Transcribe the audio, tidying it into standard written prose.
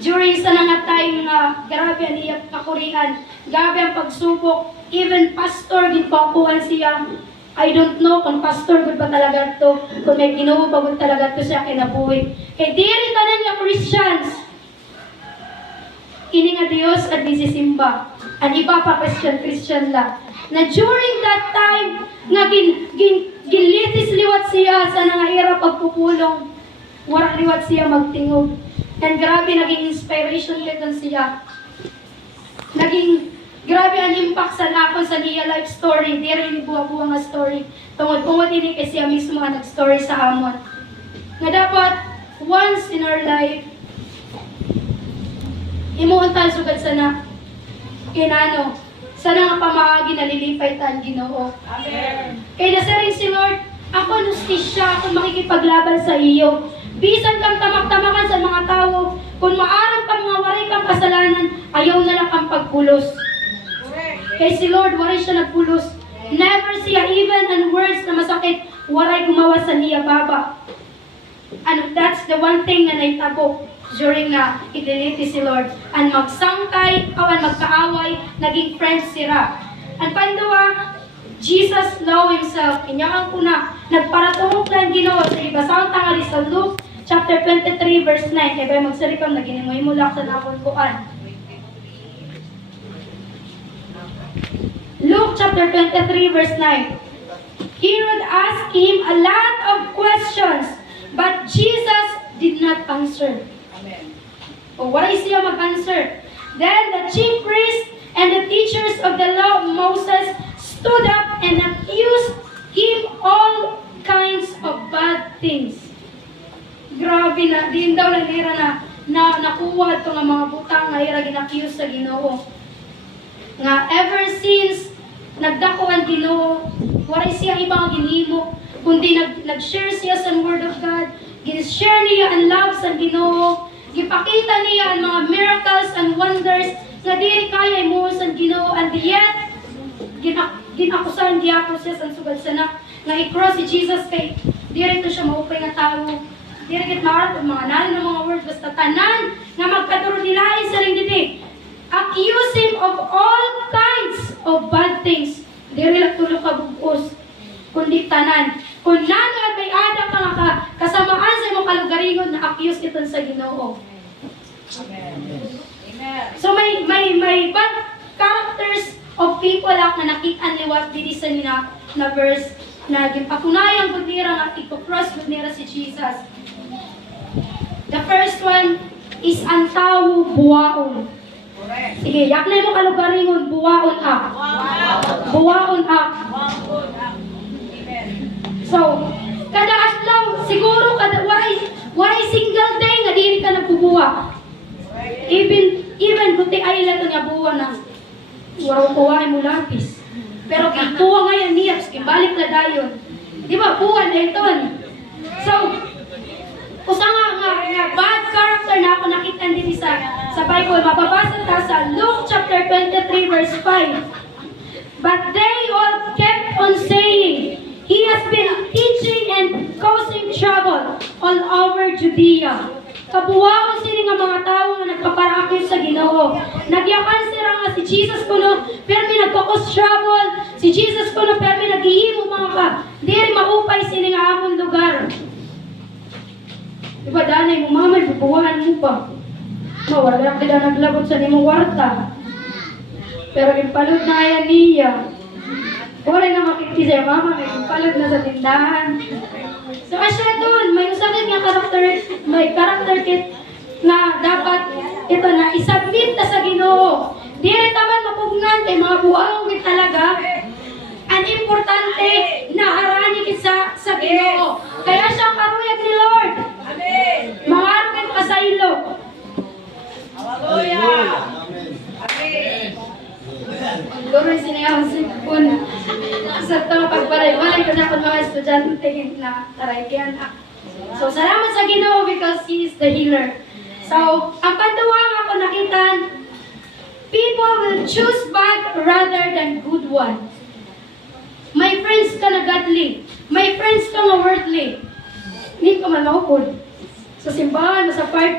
during sa nga time nga grabe ang iyang kakurian, grabe ang pagsubok, even pastor gitpakuan siya. I don't know kung pastor gud pa talaga to, kung may Ginoo pa gud talaga to siya kinabuhi. Kay diri tanan nga Christians, ini nga Dios at nisisimba. Ang iba pa Christian lang. Na during that time, nga ginlitis liwat siya sa nangahirap pagpupulong. Warang liwat siya magtingog. And grabe, naging inspiration katon siya. Naging grabe ang impact sa nakon sa niya life story. Di rin buwa-buwa nga story. Tungod ini kasi siya mismo ang nag-story sa amon. Nga dapat, once in our life, imuuntan sugad sana kinano sana nga pamaagi nalilipay tan Ginoo. Amen. Kay nasaring si Lord, ako justisya kung makikipaglaban sa iyo. Bisan kang tamak-tamakan sa mga tao, kung maaram kang mga waray kang kasalanan, ayaw na lang kang pagpulos. Kay si Lord, waray siya nagpulos. Never siya even and words na masakit, waray gumawa sa niya baba. And that's the one thing na naitabo during na idiliti si Lord. And magsangkay, awan magkaaway, naging friends sila. And panduwa, Jesus know Himself. Inyakang kuna, nagparatungok lang Ginoo sa ibasang tangali sa Luke chapter 23 verse 9. Kaya ba magsarikang naginimoy mo lang sa nakunkuan. Luke chapter 23 verse 9. Herod asked Him a lot of questions, but Jesus did not answer. O why siya mag-answer? Then the chief priests and the teachers of the law of Moses stood up and accused him all kinds of bad things. Grabe na, din daw lang nira na nakuha ito ng mga butang na ira ginaccuse sa Ginoo. Nga ever since nagdako ang Ginoo, wala siya ibang ginimo, kundi nag-share siya sa Word of God, gin-share niya ang love sa Ginoo, gipakita niya ang mga miracles and wonders nga dili kaya mo sa Ginoo, and yet ginakusahan diapos siya sa sugad sana nga i-cross si Jesus kay diri to siya maupay nga tao, diri git maarat ang mga nalo ng mga words basta tanan nga magkaduro nila sa ring dili, accuse him of all kinds of bad things. Diri lang tulo ka bugos kundi tanan. Kung nano at may ada ka nga kasamaan sa imong kalugaringon na accuse iton sa Ginoo. Amen. Amen. So may bad characters of people na nakita liwat diri sa na verse na gipakunayan gud nira nga iko-cross gud nira si Jesus. The first one is ang tawo buwaon. Sige, yak na mo kalugaringon buwaon ak. Buwaon ak. So, kada adlaw siguro kada waray single day nga dili ka nagbubuwa. Even kuti ay lang nga buwa na waro kuwain mo lapis. Pero kituwa ngayon niya, balik na dayon. Di ba, buwan na iton. So, usa nga bad character na ako nakita din sa Bible. Mababasa ta sa Luke chapter 23 verse 5. But they all kept on saying, He has been teaching and causing trouble all over Judea. Kabuwaon sila nga mga tao nga nagpaparakit sa Ginoo. Nagyakan sila nga si Jesus kuno, pero may nagkakos trouble. Si Jesus kuno, pero may naghihimo mga ka. Diri maupay sila nga among lugar. Diba, danay mo, mamay, bubuhaan mo pa. Wala lang kita naglabot sa nimong warta. Pero impalod na yan niya. Wala na makikita siya, mama, may impalod na sa tindahan. So, asya doon, may usagin nga character kit na dapat ito na isubmit na sa Ginoo. Di rin taman mapugnan kay mga buwang kit talaga. Ang importante na harani kit sa Ginoo. Kaya siya karuyag ni Lord. Amen. Mga arkin pasaylo. Hallelujah. Amen. Lord, sinayang sipon. Sa itong pagbalay-balay ko na kung mga estudyante na taraykian. So, salamat sa Ginoo because He is the healer. So, ang pantuwang ako nakitan, people will choose bad rather than good one. May friends ka na godly. May friends ka na worldly. Hindi ko man maupod. Sa simbahan, sa party,